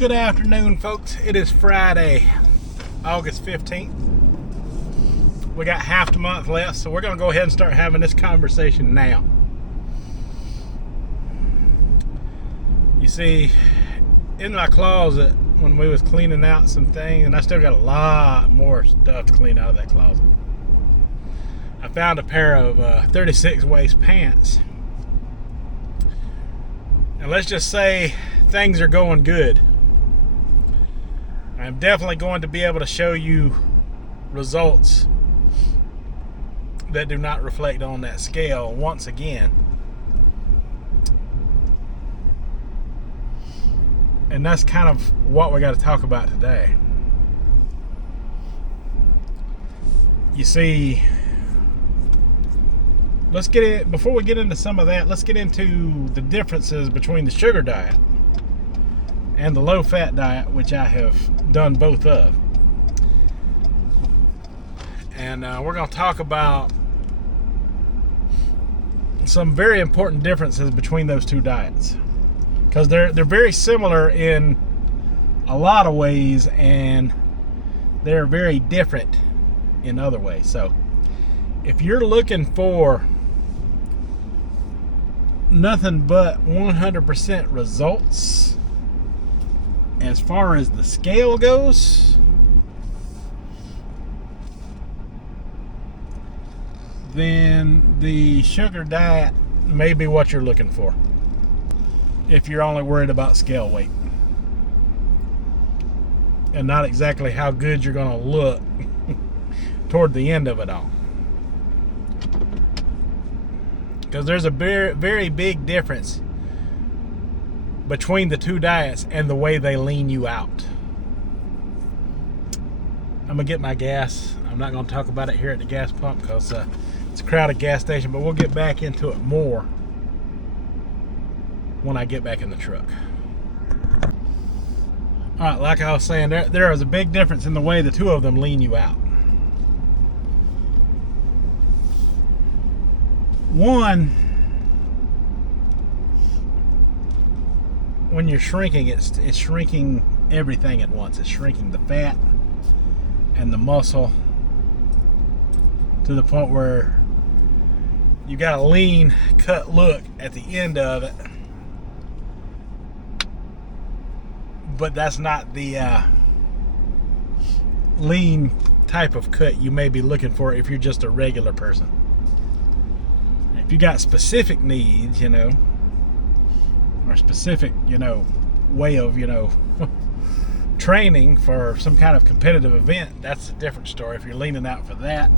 Good afternoon, folks. It is Friday, August 15th. We got half the month left, so we're going to go ahead and start having this conversation now. You see, in my closet, when we was cleaning out some things, and I still got a lot more stuff to clean out of that closet, I found a pair of 36 waist pants. And let's just say things are going good. I'm definitely going to be able to show you results that do not reflect on that scale once again. And that's kind of what we got to talk about today. You see, let's get it before we get into some of that. Let's get into the differences between the sugar diet and the low fat diet, which I have done both of. And we're going to talk about some very important differences between those two diets, because they're very similar in a lot of ways, and they're very different in other ways. So if you're looking for nothing but 100% results as far as the scale goes, then the sugar diet may be what you're looking for if you're only worried about scale weight and not exactly how good you're going to look toward the end of it all. Because there's a very, very big difference between the two diets and the way they lean you out. I'm going to get my gas. I'm not going to talk about it here at the gas pump because it's a crowded gas station, but we'll get back into it more when I get back in the truck. All right, like I was saying, there is a big difference in the way the two of them lean you out. One, when you're shrinking, it's shrinking everything at once. It's shrinking the fat and the muscle to the point where you got a lean cut look at the end of it, but that's not the lean type of cut you may be looking for if you're just a regular person. If you got specific needs, or specific, way of, training for some kind of competitive event, that's a different story. If you're leaning out for that,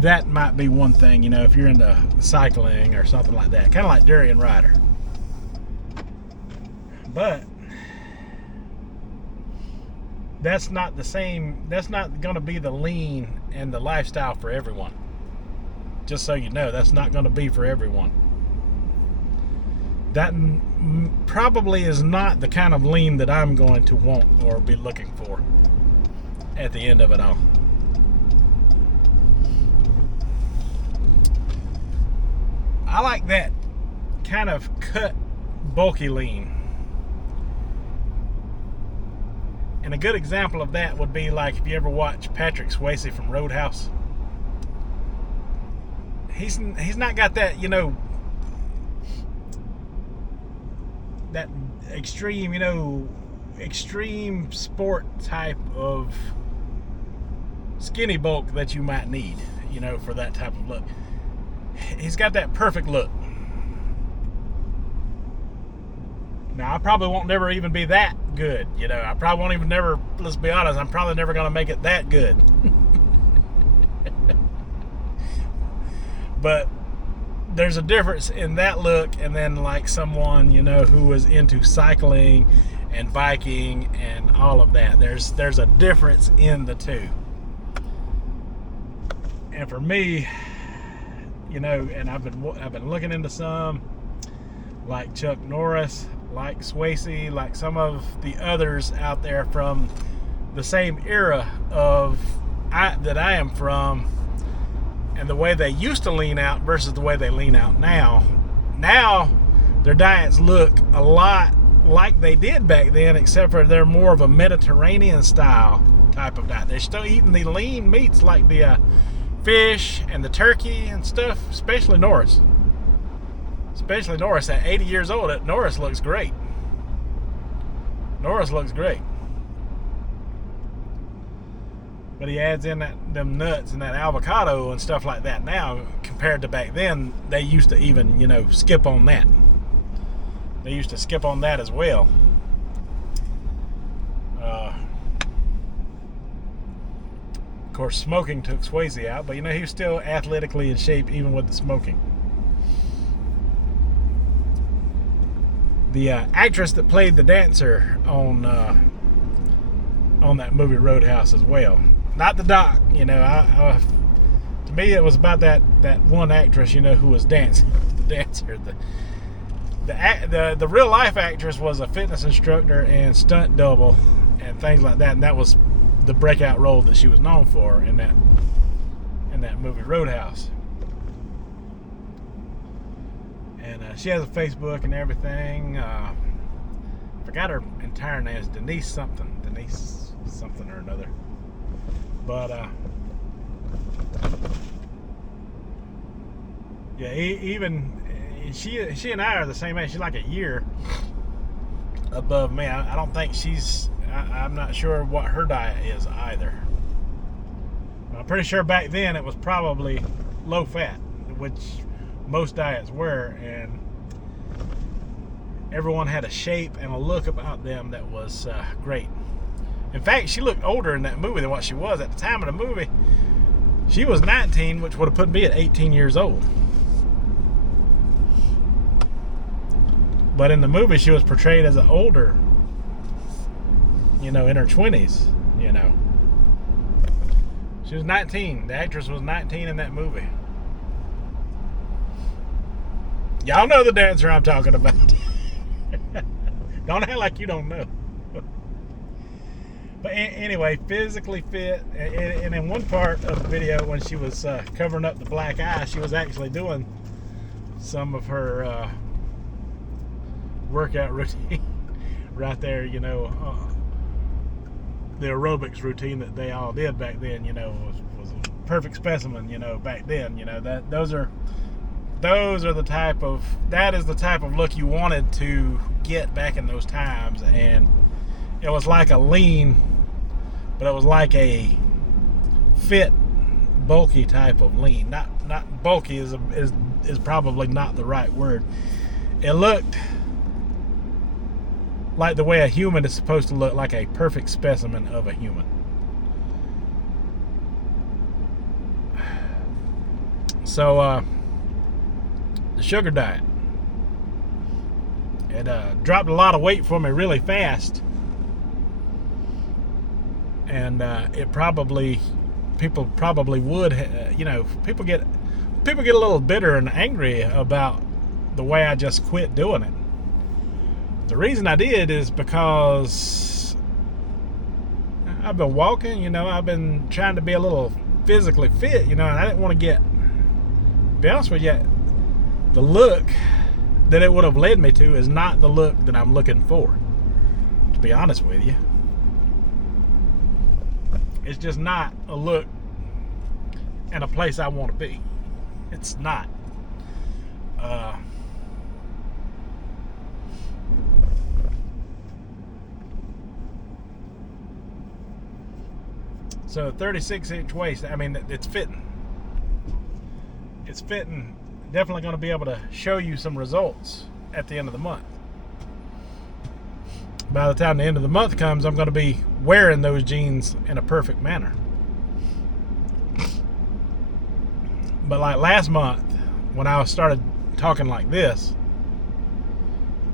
that might be one thing, if you're into cycling or something like that, kind of like Durian Rider. But that's not the same, that's not going to be the lean and the lifestyle for everyone. Just so you know, that's not going to be for everyone. That probably is not the kind of lean that I'm going to want or be looking for at the end of it all. I like that kind of cut, bulky lean. And a good example of that would be like if you ever watch Patrick Swayze from Roadhouse. He's not got that, that extreme, extreme sport type of skinny bulk that you might need, for that type of look. He's got that perfect look. Now, I probably won't never even be that good, I probably won't even never, let's be honest, I'm probably never going to make it that good. But there's a difference in that look and then like someone, who was into cycling and biking and all of that. There's a difference in the two. And for me, and I've been looking into some like Chuck Norris, like Swayze, like some of the others out there from the same era that I am from, and the way they used to lean out versus the way they lean out now. Now, their diets look a lot like they did back then, except for they're more of a Mediterranean style type of diet. They're still eating the lean meats like the fish and the turkey and stuff, especially Norris. Especially Norris at 80 years old. Norris looks great. Norris looks great. But he adds in them nuts and that avocado and stuff like that now, compared to back then. They used to even, skip on that. They used to skip on that as well. Of course, smoking took Swayze out, but he was still athletically in shape even with the smoking. The actress that played the dancer on that movie Roadhouse as well. Not the doc, to me it was about that one actress, who was dancing, the dancer. The real life actress was a fitness instructor and stunt double and things like that, and that was the breakout role that she was known for in that movie Roadhouse. And she has a Facebook and everything. Forgot her entire name. Is Denise something or another. But yeah, even she and I are the same age. She's like a year above me. I don't think I'm not sure what her diet is either. I'm pretty sure back then it was probably low fat, which most diets were, and everyone had a shape and a look about them that was great. In fact, she looked older in that movie than what she was at the time of the movie. She was 19, which would have put me at 18 years old. But in the movie, she was portrayed as an older, in her 20s, She was 19. The actress was 19 in that movie. Y'all know the dancer I'm talking about. Don't act like you don't know. But anyway, physically fit. And in one part of the video, when she was covering up the black eye, she was actually doing some of her workout routine right there, the aerobics routine that they all did back then, was a perfect specimen, back then. That is the type of look you wanted to get back in those times. And it was like a lean, but it was like a fit, bulky type of lean. Not bulky is probably not the right word. It looked like the way a human is supposed to look, like a perfect specimen of a human. So the sugar diet, it dropped a lot of weight for me really fast, and it probably people would people get a little bitter and angry about the way I just quit doing it. The reason I did is because I've been walking, I've been trying to be a little physically fit, and I didn't want to be honest with you, the look that it would have led me to is not the look that I'm looking for, to be honest with you. It's just not a look and a place I want to be. It's not. So 36-inch waist, I mean, it's fitting. It's fitting. Definitely going to be able to show you some results at the end of the month. By the time the end of the month comes, I'm going to be wearing those jeans in a perfect manner. But like last month, when I started talking like this,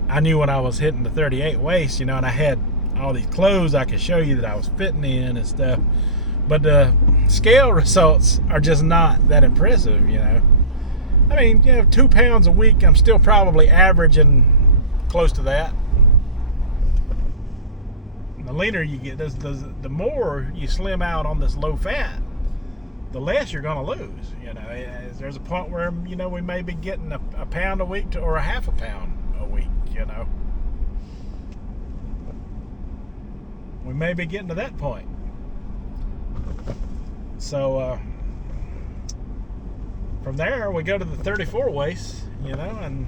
I knew when I was hitting the 38 waist, and I had all these clothes I could show you that I was fitting in and stuff. But the scale results are just not that impressive, I mean, 2 pounds a week, I'm still probably averaging close to that. The leaner you get, the more you slim out on this low fat, the less you're going to lose. There's a point where, we may be getting a pound a week or a half a pound a week, we may be getting to that point. So from there we go to the 34 waist, and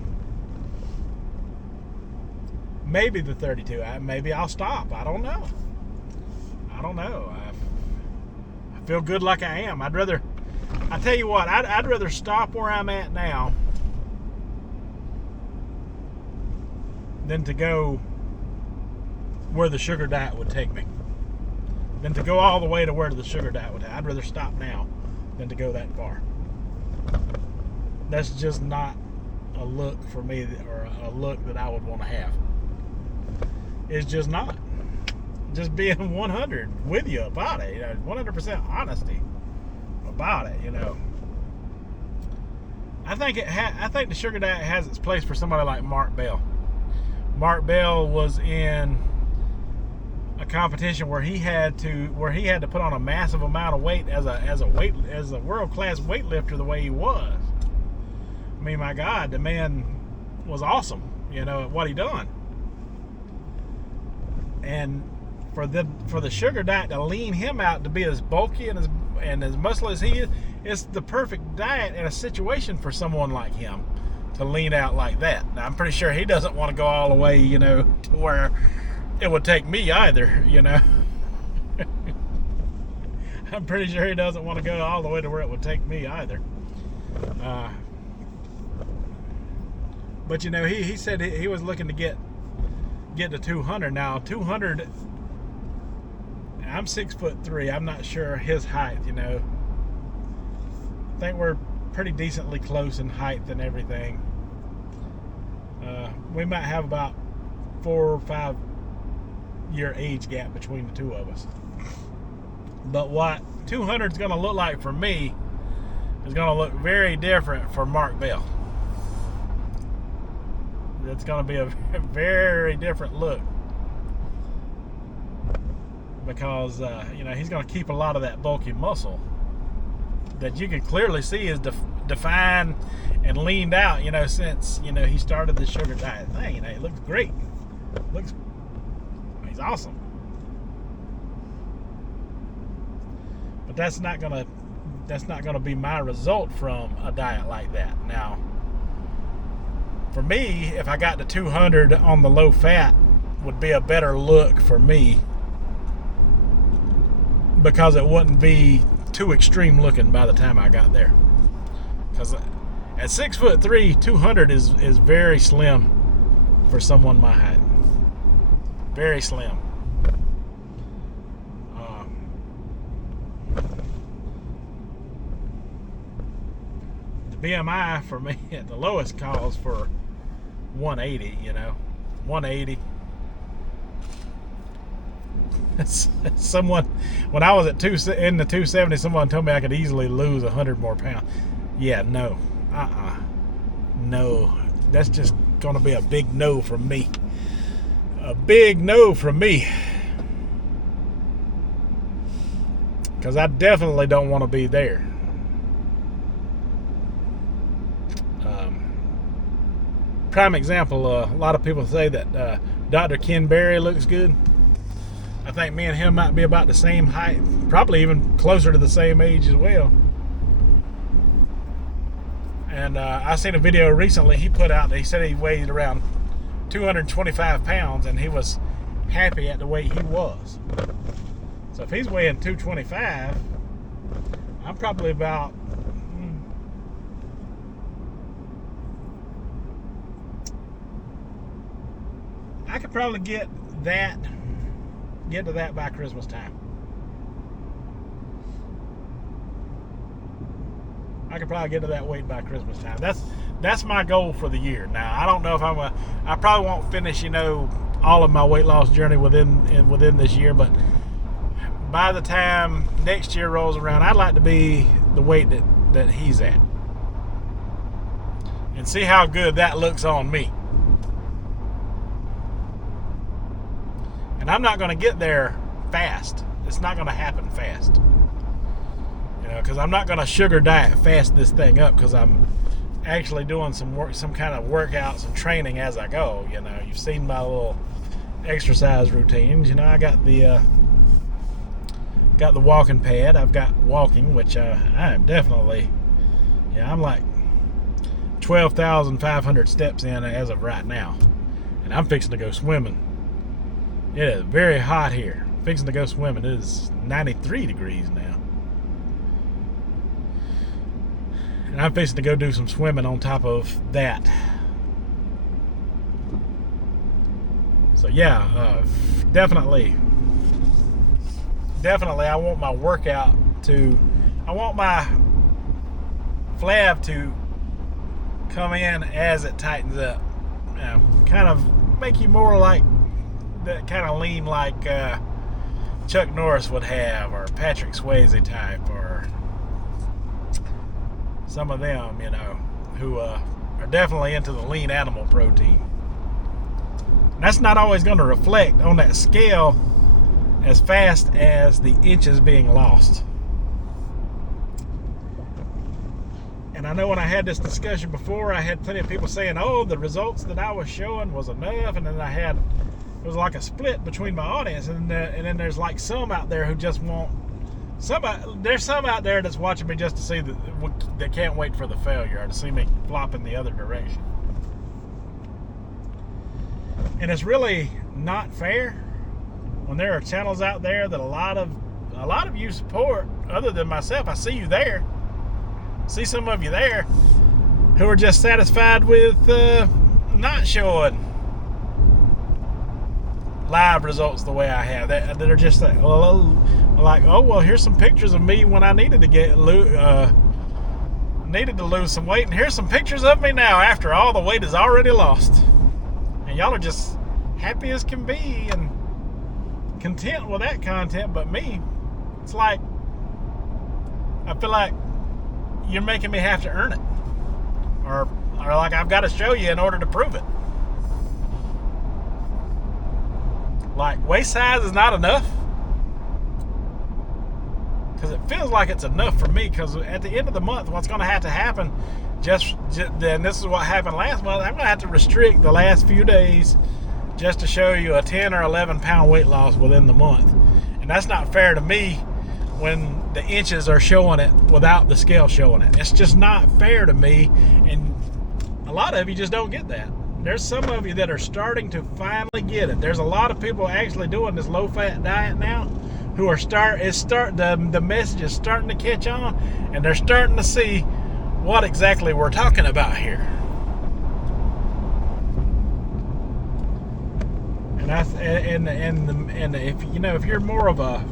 maybe the 32. Maybe I'll stop. I don't know. I feel good like I am. I tell you what, I'd rather stop where I'm at now than to go where the sugar diet would take me. Than to go all the way to where the sugar diet would take. I'd rather stop now than to go that far. That's just not a look for me, or a look that I would want to have. It's just not. Just being 100 with you about it, 100% honesty about it, I think the sugar diet has its place for somebody like Mark Bell. Mark Bell was in a competition where he had to put on a massive amount of weight as a world-class weightlifter the way he was. I mean, my God, the man was awesome, at what he done. And for the sugar diet to lean him out to be as bulky and as muscly as he is, it's the perfect diet and a situation for someone like him to lean out like that. Now, I'm pretty sure he doesn't want to go all the way, to where it would take me either, I'm pretty sure he doesn't want to go all the way to where it would take me either. But he said he was looking to get to 200. Now 200, I'm 6'3". I'm not sure his height. I think we're pretty decently close in height and everything. We might have about 4 or 5 year age gap between the two of us. But what 200 is going to look like for me is going to look very different for Mark Bell. It's going to be a very different look, because he's going to keep a lot of that bulky muscle that you can clearly see is defined and leaned out, since he started the sugar diet thing. It looks great. He's awesome. But that's not gonna be my result from a diet like that. Now, for me, if I got to 200 on the low fat, would be a better look for me, because it wouldn't be too extreme looking by the time I got there. Because at 6'3", 200 is very slim for someone my height. Very slim. The BMI for me at the lowest calls for 180. 180. Someone, when I was in the 270, someone told me I could easily lose 100 more pounds. Yeah, no. No. That's just gonna be a big no from me. A big no from me. Because I definitely don't want to be there. Prime example, a lot of people say that Dr. Ken Berry looks good. I think me and him might be about the same height, probably even closer to the same age as well. And I seen a video recently he put out. He said he weighed around 225 pounds, and he was happy at the weight he was. So if he's weighing 225, I'm probably about I could probably get to that by Christmas time. I could probably get to that weight by Christmas time. That's my goal for the year. Now, I don't know if I probably won't finish, all of my weight loss journey within this year, but by the time next year rolls around, I'd like to be the weight that he's at, and see how good that looks on me. And I'm not going to get there fast. It's not going to happen fast. Because I'm not going to sugar diet fast this thing up, because I'm actually doing some kind of workouts and training as I go. You've seen my little exercise routines. You know, I got the walking pad. I've got walking, which I am definitely, yeah, I'm like 12,500 steps in as of right now, and I'm fixing to go swimming. It is very hot here. Fixing to go swimming. It is 93 degrees now, and I'm fixing to go do some swimming on top of that. So yeah, definitely I want my workout to, I want my flab to come in as it tightens up. You know, kind of make you more like that, kind of lean like Chuck Norris would have, or Patrick Swayze type, or some of them, you know, who are definitely into the lean animal protein. And that's not always going to reflect on that scale as fast as the inches being lost. And I know when I had this discussion before, I had plenty of people saying, oh, the results that I was showing was enough. And then it was like a split between my audience. And then there's like some out there who just want, there's some out there that's watching me just to see that can't wait for the failure, or to see me flop in the other direction. And it's really not fair when there are channels out there that a lot of you support, other than myself. I see you there. See some of you there who are just satisfied with not showing live results the way I have. That are just like, oh well, here's some pictures of me when I needed to lose some weight, and here's some pictures of me now after all the weight is already lost. And y'all are just happy as can be and content with that content. But me, it's like, I feel like you're making me have to earn it, or like I've got to show you in order to prove it. Like, waist size is not enough, because it feels like it's enough for me, because at the end of the month, what's going to have to happen, then this is what happened last month, I'm going to have to restrict the last few days just to show you a 10 or 11 pound weight loss within the month. And that's not fair to me when the inches are showing it without the scale showing it. It's just not fair to me, and a lot of you just don't get that. There's some of you that are starting to finally get it. There's a lot of people actually doing this low-fat diet now who are the message is starting to catch on, and they're starting to see what exactly we're talking about here. And that's and if you're more of a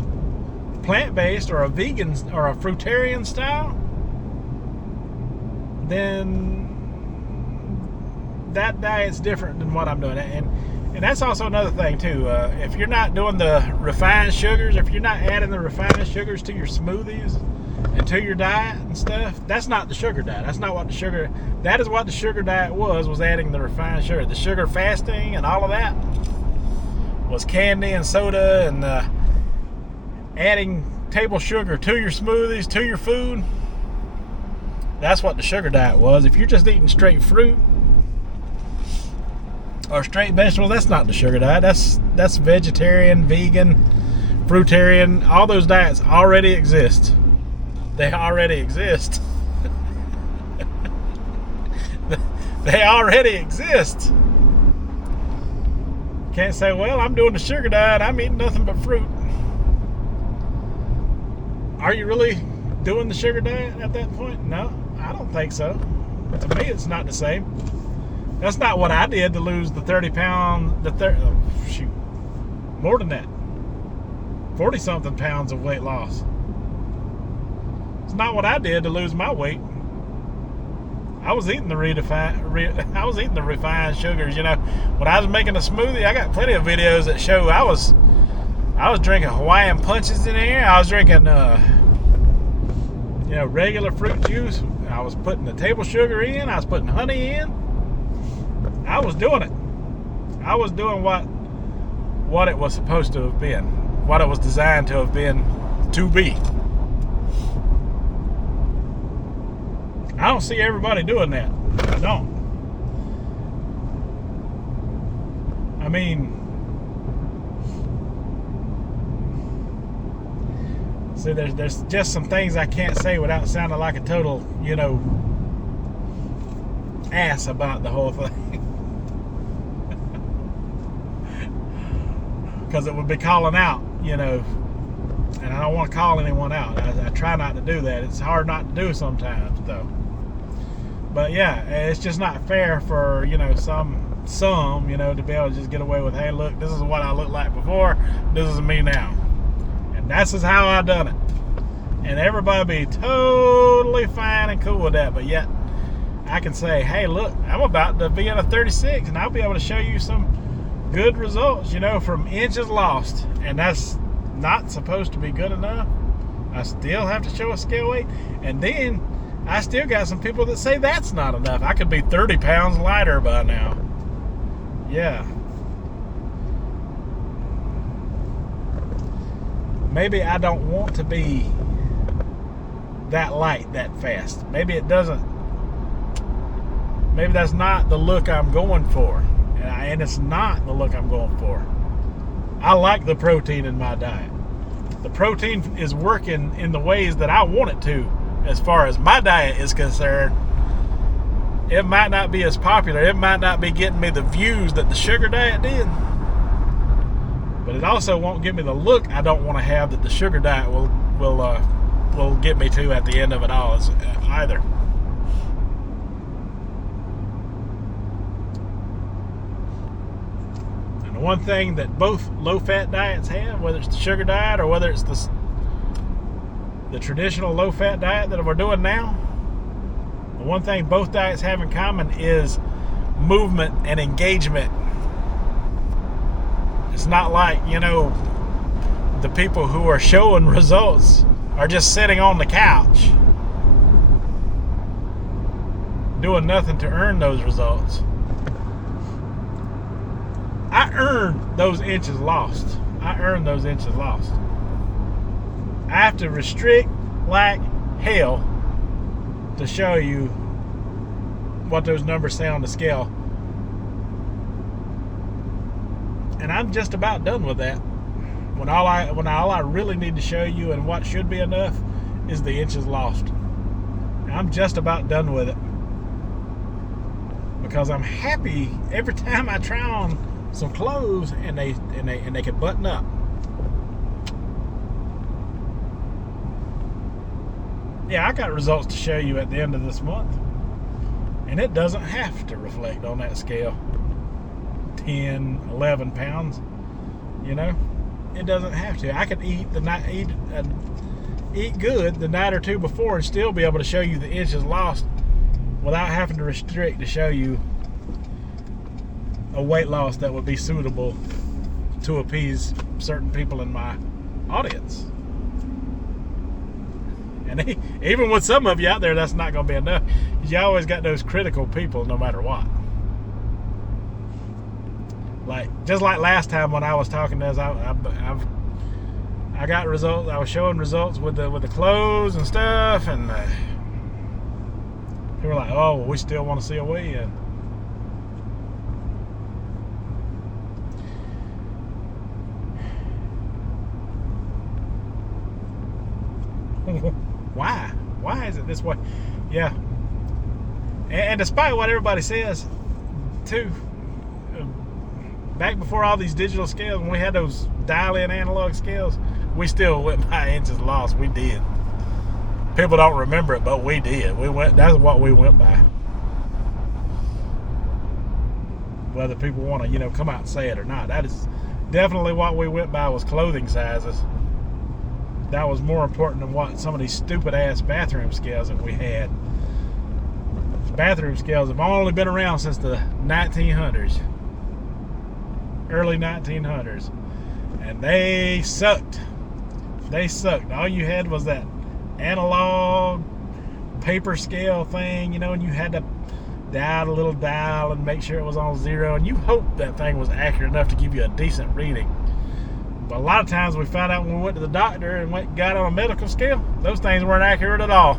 plant-based or a vegan or a fruitarian style, then that diet's different than what I'm doing. And that's also another thing too. If you're not doing the refined sugars, if you're not adding the refined sugars to your smoothies and to your diet and stuff, that's not the sugar diet. That's not what that is what the sugar diet was adding the refined sugar. The sugar fasting and all of that was candy and soda and adding table sugar to your smoothies, to your food. That's what the sugar diet was. If you're just eating straight fruit or straight vegetables, that's not the sugar diet. That's vegetarian, vegan, fruitarian. All those diets already exist. They already exist. They already exist. Can't say, well, I'm doing the sugar diet, I'm eating nothing but fruit. Are you really doing the sugar diet at that point? No, I don't think so. To me, it's not the same. That's not what I did to lose the 30 pounds, more than that. 40 something pounds of weight loss. It's not what I did to lose my weight. I was eating the refined sugars. You know, when I was making a smoothie, I got plenty of videos that show I was drinking Hawaiian punches in there. I was drinking regular fruit juice. I was putting the table sugar in. I was putting honey in. I was doing it. I was doing what it was supposed to have been, what it was designed to have been to be. I don't see everybody doing that. I don't. I mean, See, there's just some things I can't say without sounding like a total, you know, ass about the whole thing. Because it would be calling out, you know, and I don't want to call anyone out. I try not to do that. It's hard not to do sometimes, though. But yeah, it's just not fair for, you know, some, you know, to be able to just get away with, hey, look, this is what I looked like before, this is me now. And that's just how I done it. And everybody be totally fine and cool with that. But yet, I can say, hey, look, I'm about to be in a 36, and I'll be able to show you some good results, you know, from inches lost. And that's not supposed to be good enough. I still have to show a scale weight. And then I still got some people that say that's not enough. I could be 30 pounds lighter by now. Yeah. Maybe I don't want to be that light that fast. Maybe it doesn't. Maybe that's not the look I'm going for. And it's not the look I'm going for. I like the protein in my diet. The protein is working in the ways that I want it to. As far as my diet is concerned, it might not be as popular. It might not be getting me the views that the sugar diet did. But it also won't give me the look I don't want to have that the sugar diet will get me to at the end of it all either. And the one thing that both low-fat diets have, whether it's the sugar diet or whether it's the traditional low-fat diet that we're doing now, the one thing both diets have in common is movement and engagement. It's not like, you know, the people who are showing results are just sitting on the couch doing nothing to earn those results. I earned those inches lost. I have to restrict like hell to show you what those numbers say on the scale. And I'm just about done with that. When all I really need to show you and what should be enough is the inches lost. And I'm just about done with it. Because I'm happy every time I try on some clothes and they can button up. Yeah, I got results to show you at the end of this month. And it doesn't have to reflect on that scale 10, 11 pounds. You know? It doesn't have to. I could eat good the night or two before and still be able to show you the inches lost without having to restrict to show you a weight loss that would be suitable to appease certain people in my audience. And even with some of you out there, that's not going to be enough. You always got those critical people no matter what. Like, just like last time when I was talking to us, I got results. I was showing results with the clothes and stuff, and people were like, "Oh, well, we still want to see a weigh-in." Why? Why is it this way? Yeah. And despite what everybody says, too. Back before all these digital scales, when we had those dial-in analog scales, we still went by inches lost. We did. People don't remember it, but we did. That's what we went by. Whether people want to, you know, come out and say it or not, that is definitely what we went by, was clothing sizes. That was more important than what some of these stupid-ass bathroom scales that we had. Bathroom scales have only been around since the 1900s. Early 1900s, and they sucked. All you had was that analog paper scale thing, you know, and you had to dial a little dial and make sure it was on zero, and you hoped that thing was accurate enough to give you a decent reading. But a lot of times we found out when we went to the doctor and got on a medical scale, those things weren't accurate at all.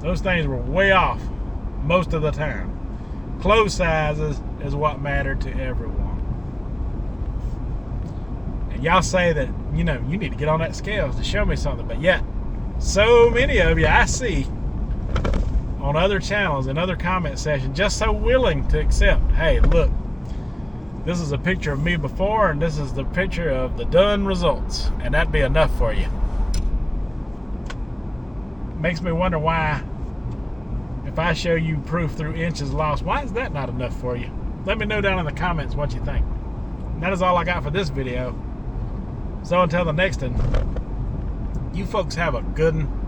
Those things were way off most of the time. Clothes sizes is what mattered to everyone. y'all say that, you know, you need to get on that scales to show me something. But yet, so many of you I see on other channels and other comment sessions just so willing to accept, hey, look, this is a picture of me before and this is the picture of the done results, and that'd be enough for you. Makes me wonder why, if I show you proof through inches lost, why is that not enough for you? Let me know down in the comments what you think. And that is all I got for this video. So until the next one, you folks have a good one.